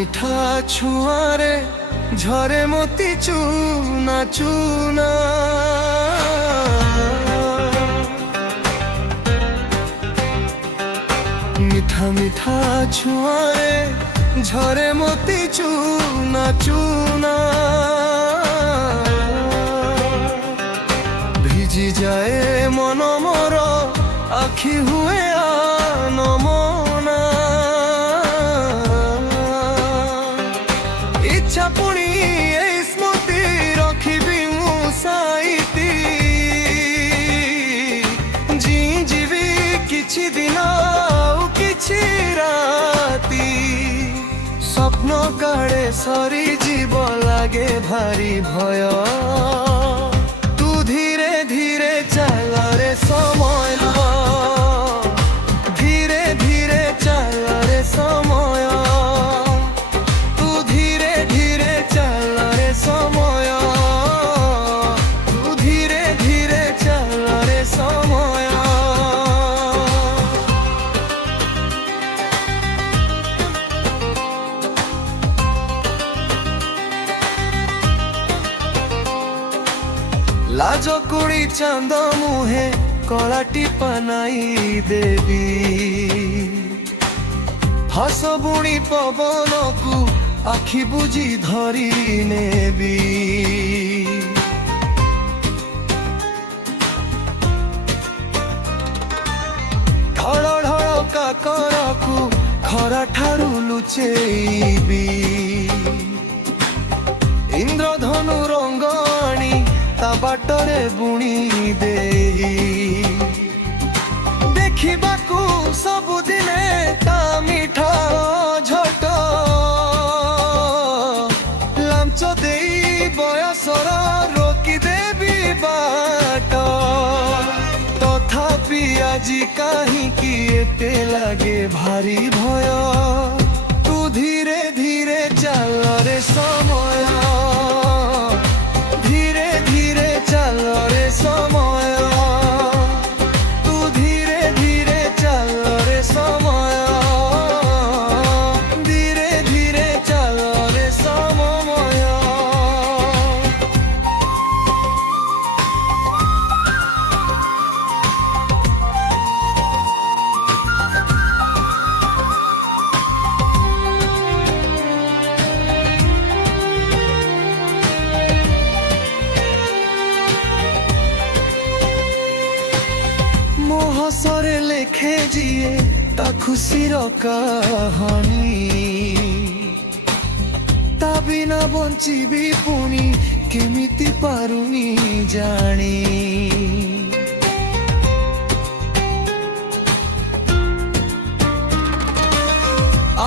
মিঠা ছুঁয়ারে ঝরে মতি চুনা চুনা। মিঠা মিঠা ছুঁয়ারে ঝরে মতি চুনা চুনা। ভিজি যায় মন মোর আখি হুয়ে আনমনা। ইচ্ছা পুଣି এই স্মৃতি রখিবি মু সাইতি। ଯିବି କିଛି ଦିନ ଆଉ କିଛି ରାତି। ସ୍ୱପ୍ନ କାଳେ ସରିଯିବ ଲାଗେ ଭାରି ଭୟ। ତୁ ଧୀରେ ଧୀରେ ଚାଲ ରେ ସମୟ। ଧୀରେ ଧୀରେ ଚାଲ ରେ ସମୟ। ତୁ ଧୀରେ ଧୀରେ ଚାଲ ରେ ସମୟ। ତୁ ଧୀରେ ଧୀରେ ଚାଲ ରେ ସମୟ। লাজ কুড়ি চাঁদ মুহে কলাটি পানাই দেবী। হস বুଣି পবনকু আখি বুঝি ধরি নেবি। ঢଳ ঢଳ କାକରକୁ ଖରା ଠାରୁ ଲୁଚେଇବି। ଇନ୍ଦ୍ରଧନୁ ରଙ୍ଗ ଆଣି ତା ବାଟରେ ବୁଣି ଦେଇ। ଦେଖିବାକୁ ସବୁଦିନେ ତା ମିଠା ଝଟ। ଲାଞ୍ଚ ଦେଇ ବୟସର ରୋକିଦେବି ବାଟ। ତଥାପି ଆଜି କାହିଁକି ଏତେ ଲାଗେ ଭାରି ଭୟ। ତୁ ଧୀରେ ଧୀରେ ଚାଲ ରେ ସମୟ। ଧୀରେ ଧୀରେ ଚାଲ ରେ ସମୟ। ତୁ ଧୀରେ ଧୀରେ ଚାଲ ରେ ସମୟ। ଧୀରେ ଧୀରେ ଚାଲ ରେ ସମୟ। ମୋ ହସରେ ଲେଖେ ଯିଏ ତା ଖୁସିର କାହାଣୀ। ତା ବିନା ବଞ୍ଚିବି ପୁଣି କେମିତି ପାରୁନି ଜାଣି।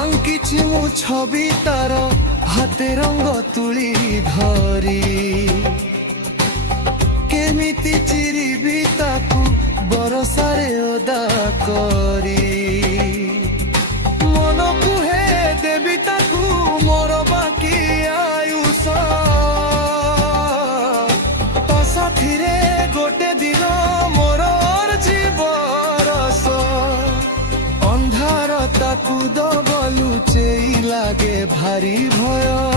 ଆଙ୍କିଛି ମୁଁ ଛବି ତାର ହାତେ ରଙ୍ଗ ତୁଳି ଧରି। କେମିତି ଚିରିବି ତାକୁ ବରସାରେ ଓଦା କରି। ମନ କୁହେ ଦେବି ତାକୁ ମୋର ବାକି ଆୟୁଷ। ତା ସାଥିରେ ଗୋଟେ ଦିନ ମୋର ଯିବ ରସ। ଅନ୍ଧାର ତାକୁ ଦବ ଲୁଚେଇ ଲାଗେ ଭାରି ଭୟ।